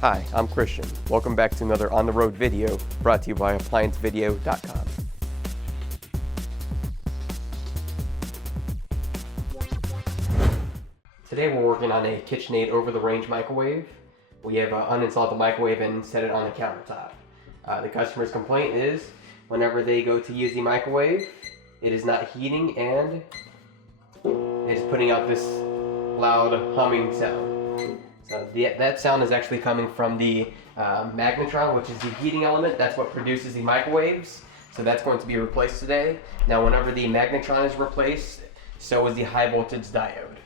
Hi, I'm Christian. Welcome back to another On the Road video brought to you by ApplianceVideo.com. Today we're working on a KitchenAid over-the-range microwave. We have uninstalled the microwave and set it on the countertop. The customer's complaint is whenever they go to use the microwave, it is not heating and it's putting out this loud humming sound. So that sound is actually coming from the Magnatron, which is the heating element. That's what produces the microwaves. So that's going to be replaced today. Now, whenever the Magnatron is replaced, so is the high voltage diode.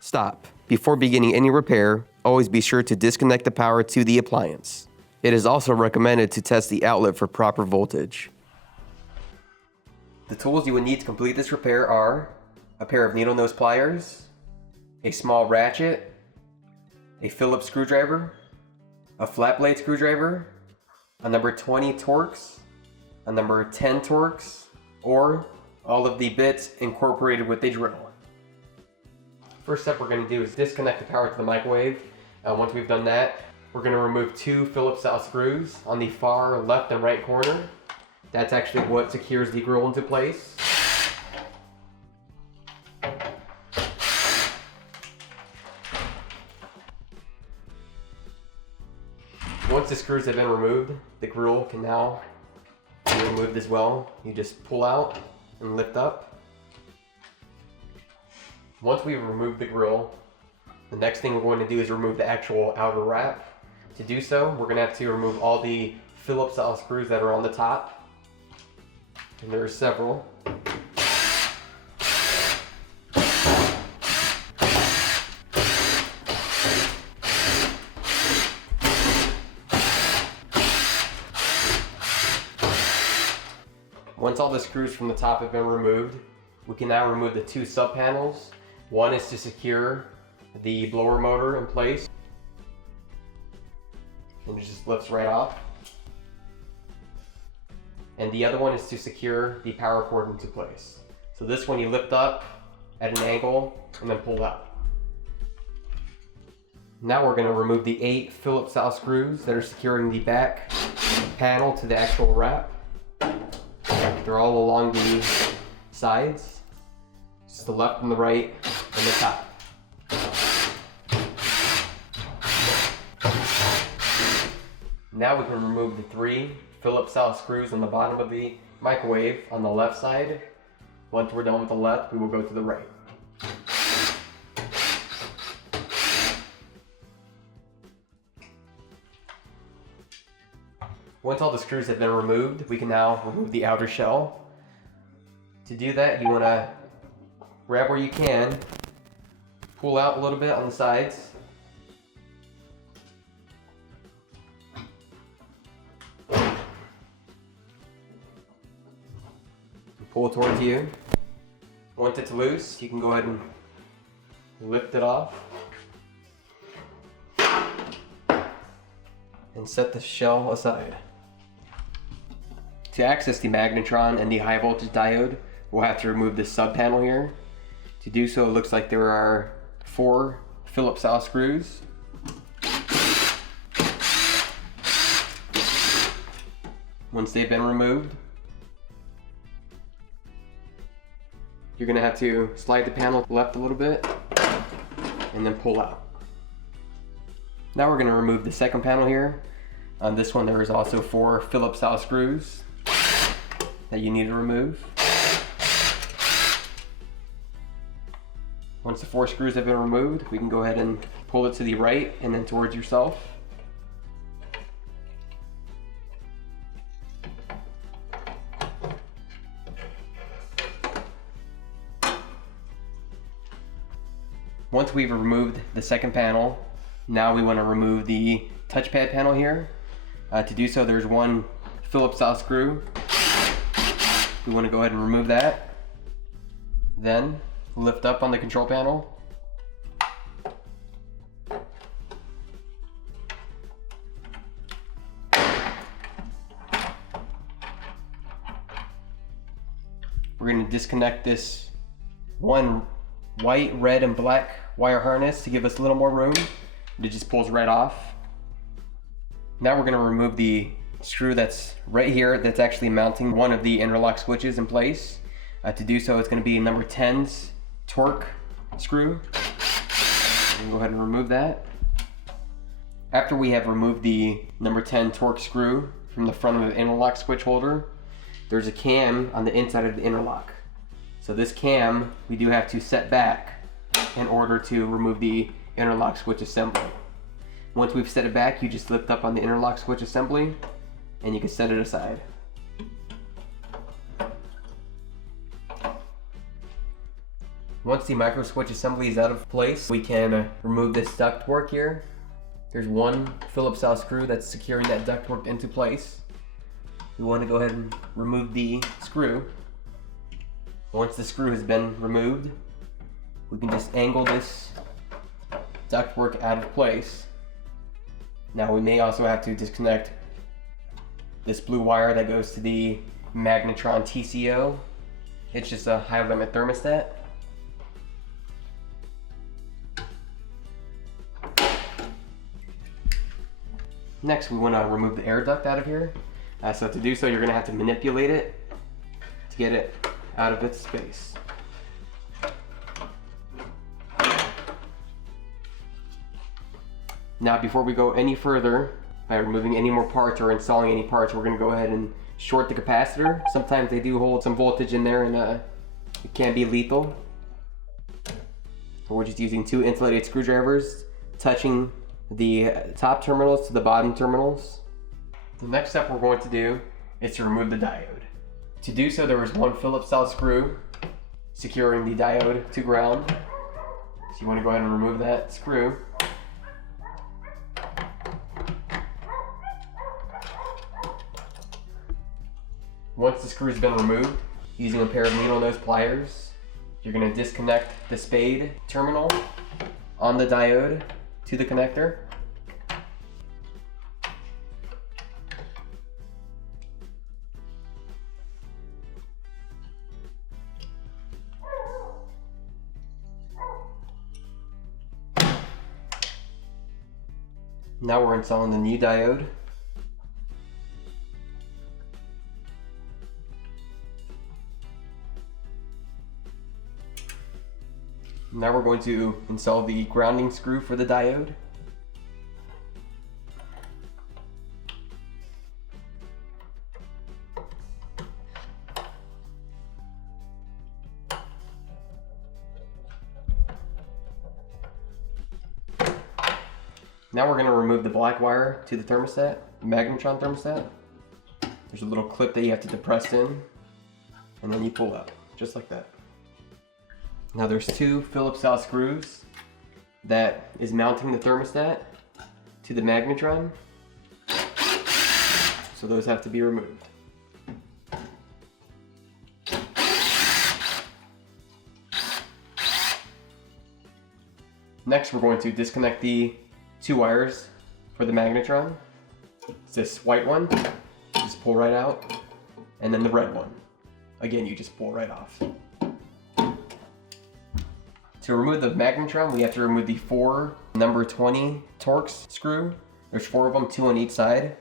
Stop. Before beginning any repair, always be sure to disconnect the power to the appliance. It is also recommended to test the outlet for proper voltage. The tools you would need to complete this repair are a pair of needle nose pliers, a small ratchet, a Phillips screwdriver, a flat blade screwdriver, a number 20 Torx, a number 10 Torx, or all of the bits incorporated with a drill. First step we're going to do is disconnect the power to the microwave. Once we've done that, we're going to remove two Phillips style screws on the far left and right corner. That's actually what secures the grill into place. Once the screws have been removed, the grill can now be removed as well. You just pull out and lift up. Once we've removed the grill, the next thing we're going to do is remove the actual outer wrap. To do so, we're going to have to remove all the Phillips style screws that are on the top. And there are several. Once all the screws from the top have been removed, we can now remove the two sub panels. One is to secure the blower motor in place, and it just lifts right off. And the other one is to secure the power cord into place. So this one you lift up at an angle and then pull out. Now we're going to remove the 8 Phillips style screws that are securing the back panel to the actual wrap. They're all along the sides, just the left and the right and the top. Now we can remove the 3 Phillips style screws on the bottom of the microwave on the left side. Once we're done with the left, we will go to the right. Once all the screws have been removed, we can now remove the outer shell. To do that, you want to grab where you can, pull out a little bit on the sides. Pull it towards you. Once it's loose, you can go ahead and lift it off and set the shell aside. To access the Magnatron and the high voltage diode, we'll have to remove this sub panel here. To do so, it looks like there are 4 Phillips style screws. Once they've been removed, you're going to have to slide the panel left a little bit and then pull out. Now we're going to remove the second panel here. On this one there is also 4 Phillips style screws that you need to remove. Once the 4 screws have been removed, we can go ahead and pull it to the right and then towards yourself. Once we've removed the second panel, now we want to remove the touchpad panel here. To do so, there's 1 Phillips style screw. We want to go ahead and remove that. Then lift up on the control panel. We're going to disconnect this one white, red, and black wire harness to give us a little more room. It just pulls right off. Now we're going to remove the screw that's right here that's actually mounting one of the interlock switches in place. To do so, it's going to be number 10's torque screw. Go ahead and remove that. After we have removed the number 10 torque screw from the front of the interlock switch holder, there's a cam on the inside of the interlock. So this cam we do have to set back in order to remove the interlock switch assembly. Once we've set it back, you just lift up on the interlock switch assembly and you can set it aside. Once the micro switch assembly is out of place, we can remove this ductwork here. There's one Phillips style screw that's securing that ductwork into place. We want to go ahead and remove the screw. Once the screw has been removed, we can just angle this ductwork out of place. Now we may also have to disconnect this blue wire that goes to the Magnatron TCO. It's just a high limit thermostat. Next, we want to remove the air duct out of here. So to do so, you're going to have to manipulate it to get it out of its space. Now, before we go any further, by removing any more parts or installing any parts, we're going to go ahead and short the capacitor. Sometimes they do hold some voltage in there and it can be lethal. So we're just using 2 insulated screwdrivers, touching the top terminals to the bottom terminals. The next step we're going to do is to remove the diode. To do so, there is one Phillips style screw securing the diode to ground. So you want to go ahead and remove that screw. Once the screw has been removed, using a pair of needle nose pliers, you're going to disconnect the spade terminal on the diode to the connector. Now we're installing the new diode. Now we're going to install the grounding screw for the diode. Now we're going to remove the black wire to the thermostat, the Magnatron thermostat. There's a little clip that you have to depress in, and then you pull out, just like that. Now there's 2 Phillips style screws that is mounting the thermostat to the Magnatron. So those have to be removed. Next, we're going to disconnect the 2 wires for the Magnatron. It's this white one, just pull right out, and then the red one. Again, you just pull right off. To remove the Magnatron, we have to remove the 4 number 20 Torx screw. There's 4 of them, 2 on each side.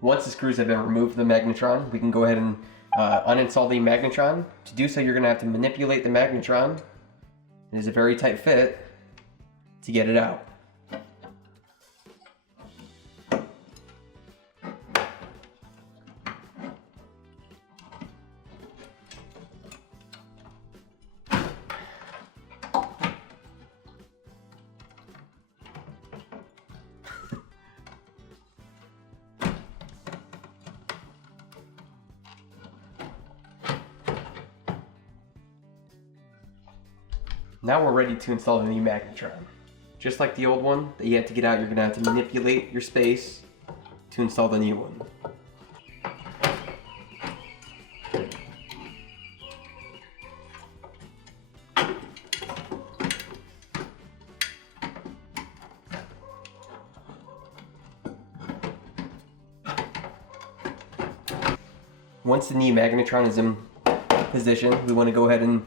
Once the screws have been removed from the Magnatron, we can go ahead and uninstall the Magnatron. To do so, you're going to have to manipulate the Magnatron. It is a very tight fit to get it out. Now we're ready to install the new Magnatron. Just like the old one that you had to get out, you're going to have to manipulate your space to install the new one. Once the knee magnetron is in position, we want to go ahead and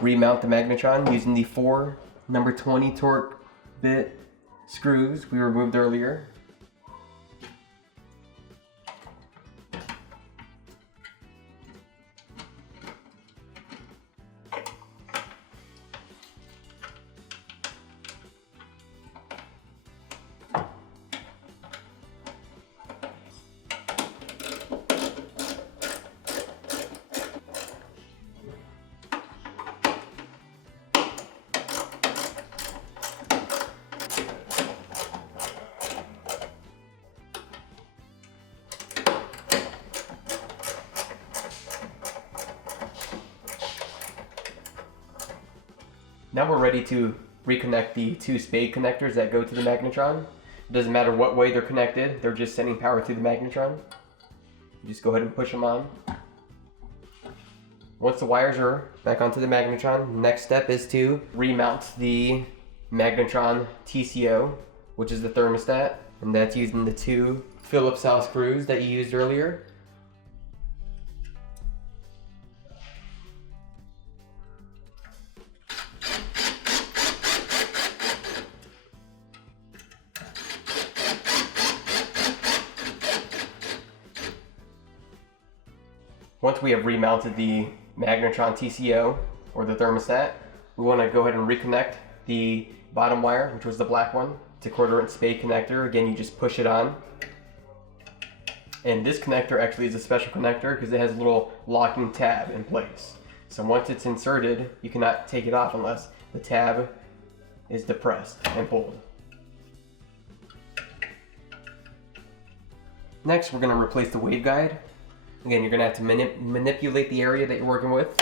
remount the magnetron using the 4 number 20 torque bit screws we removed earlier. Now we're ready to reconnect the 2 spade connectors that go to the magnetron. It doesn't matter what way they're connected, they're just sending power to the magnetron. You just go ahead and push them on. Once the wires are back onto the magnetron, the next step is to remount the magnetron TCO, which is the thermostat, and that's using the 2 Phillips style screws that you used earlier. Once we have remounted the magnetron TCO, or the thermostat, we want to go ahead and reconnect the bottom wire, which was the black one, to 1/4 inch spade connector. Again, you just push it on. And this connector actually is a special connector because it has a little locking tab in place. So once it's inserted, you cannot take it off unless the tab is depressed and pulled. Next, we're going to replace the waveguide. Again, you're going to have to manipulate the area that you're working with.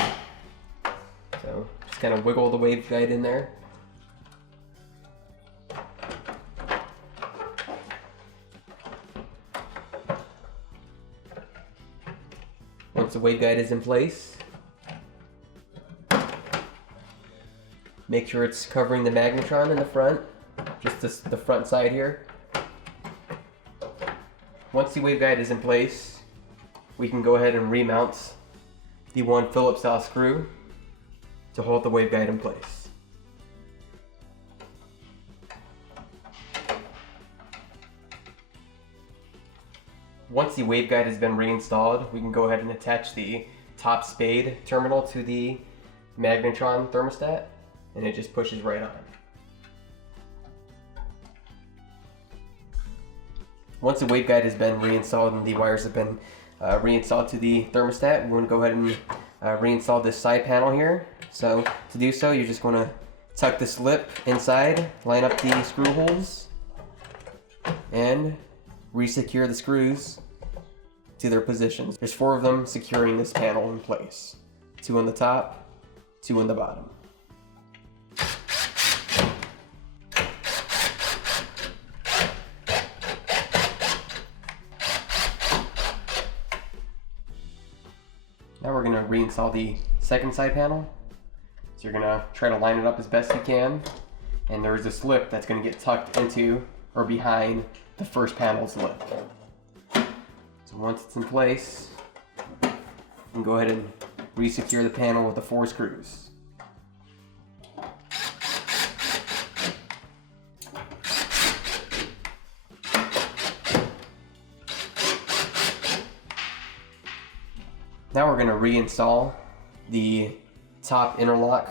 So just kind of wiggle the waveguide in there. Once the waveguide is in place, make sure it's covering the magnetron in the front, just the front side here. Once the waveguide is in place, we can go ahead and remount the 1 Phillips style screw to hold the waveguide in place. Once the waveguide has been reinstalled, we can go ahead and attach the top spade terminal to the magnetron thermostat, and it just pushes right on. Once the waveguide has been reinstalled and the wires have been reinstalled to the thermostat, we want to go ahead and reinstall this side panel here. So to do so, you're just going to tuck the slip inside, line up the screw holes, and resecure the screws to their positions. There's 4 of them securing this panel in place. 2 on the top, 2 on the bottom. Now we're going to reinstall the second side panel. So you're going to try to line it up as best you can. And there's a slip that's going to get tucked into or behind the first panel's lip. So once it's in place, you can go ahead and resecure the panel with the 4 screws. Now we're going to reinstall the top interlock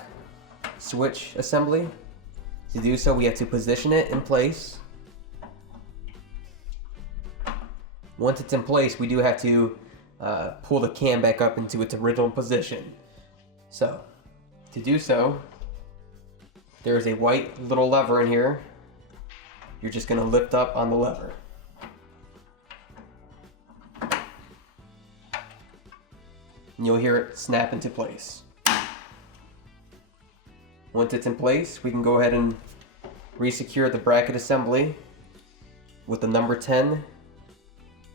switch assembly. To do so, we have to position it in place. Once it's in place, we do have to pull the cam back up into its original position. So, to do so, there's a white little lever in here. You're just going to lift up on the lever. And you'll hear it snap into place. Once it's in place, we can go ahead and resecure the bracket assembly with the number 10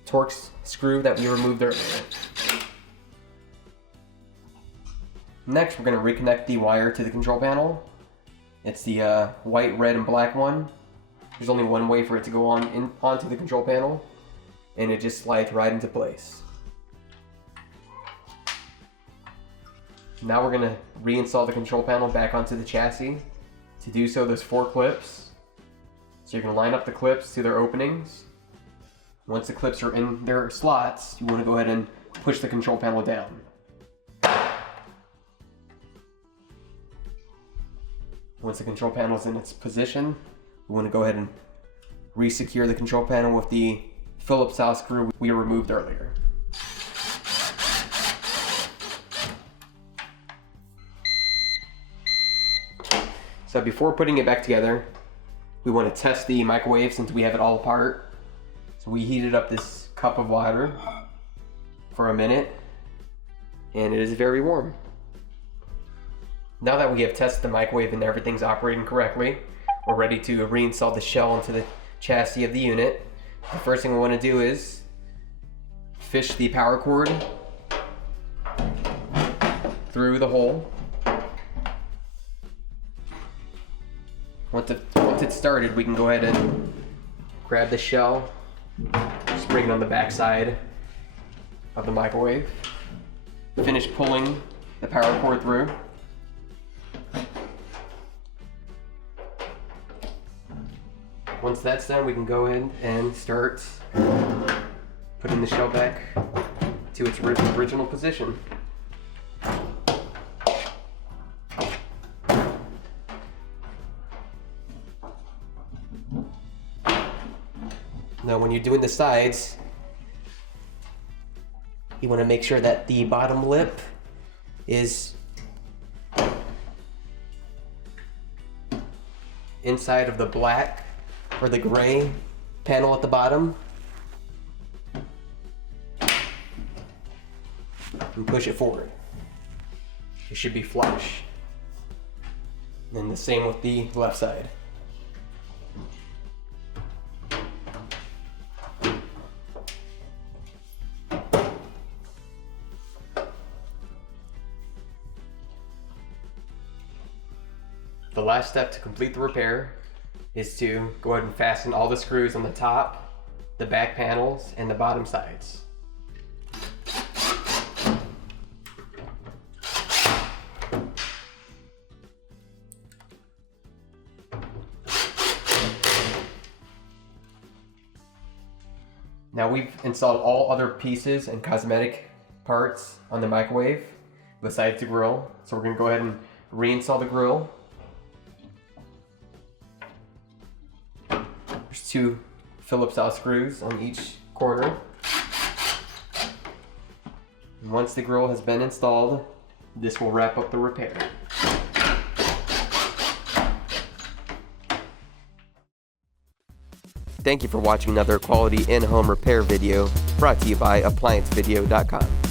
Torx screw that we removed earlier. Next, we're going to reconnect the wire to the control panel. It's the white, red, and black one. There's only one way for it to go onto the control panel, and it just slides right into place. Now we're gonna reinstall the control panel back onto the chassis. To do so, there's 4 clips. So you're gonna line up the clips to their openings. Once the clips are in their slots, you wanna go ahead and push the control panel down. Once the control panel is in its position, we wanna go ahead and re-secure the control panel with the Phillips style screw we removed earlier. So before putting it back together, we want to test the microwave since we have it all apart. So we heated up this cup of water for a minute, and it is very warm. Now that we have tested the microwave and everything's operating correctly, we're ready to reinstall the shell into the chassis of the unit. The first thing we want to do is fish the power cord through the hole. Once it's started, we can go ahead and grab the shell, just bring it on the back side of the microwave, finish pulling the power cord through. Once that's done, we can go in and start putting the shell back to its original position. Now when you're doing the sides, you want to make sure that the bottom lip is inside of the black or the gray panel at the bottom. And push it forward. It should be flush. And the same with the left side. The last step to complete the repair is to go ahead and fasten all the screws on the top, the back panels, and the bottom sides. Now we've installed all other pieces and cosmetic parts on the microwave besides the grill. So we're going to go ahead and reinstall the grill. There's 2 Phillips style screws on each corner. And once the grill has been installed, this will wrap up the repair. Thank you for watching another quality in-home repair video brought to you by ApplianceVideo.com.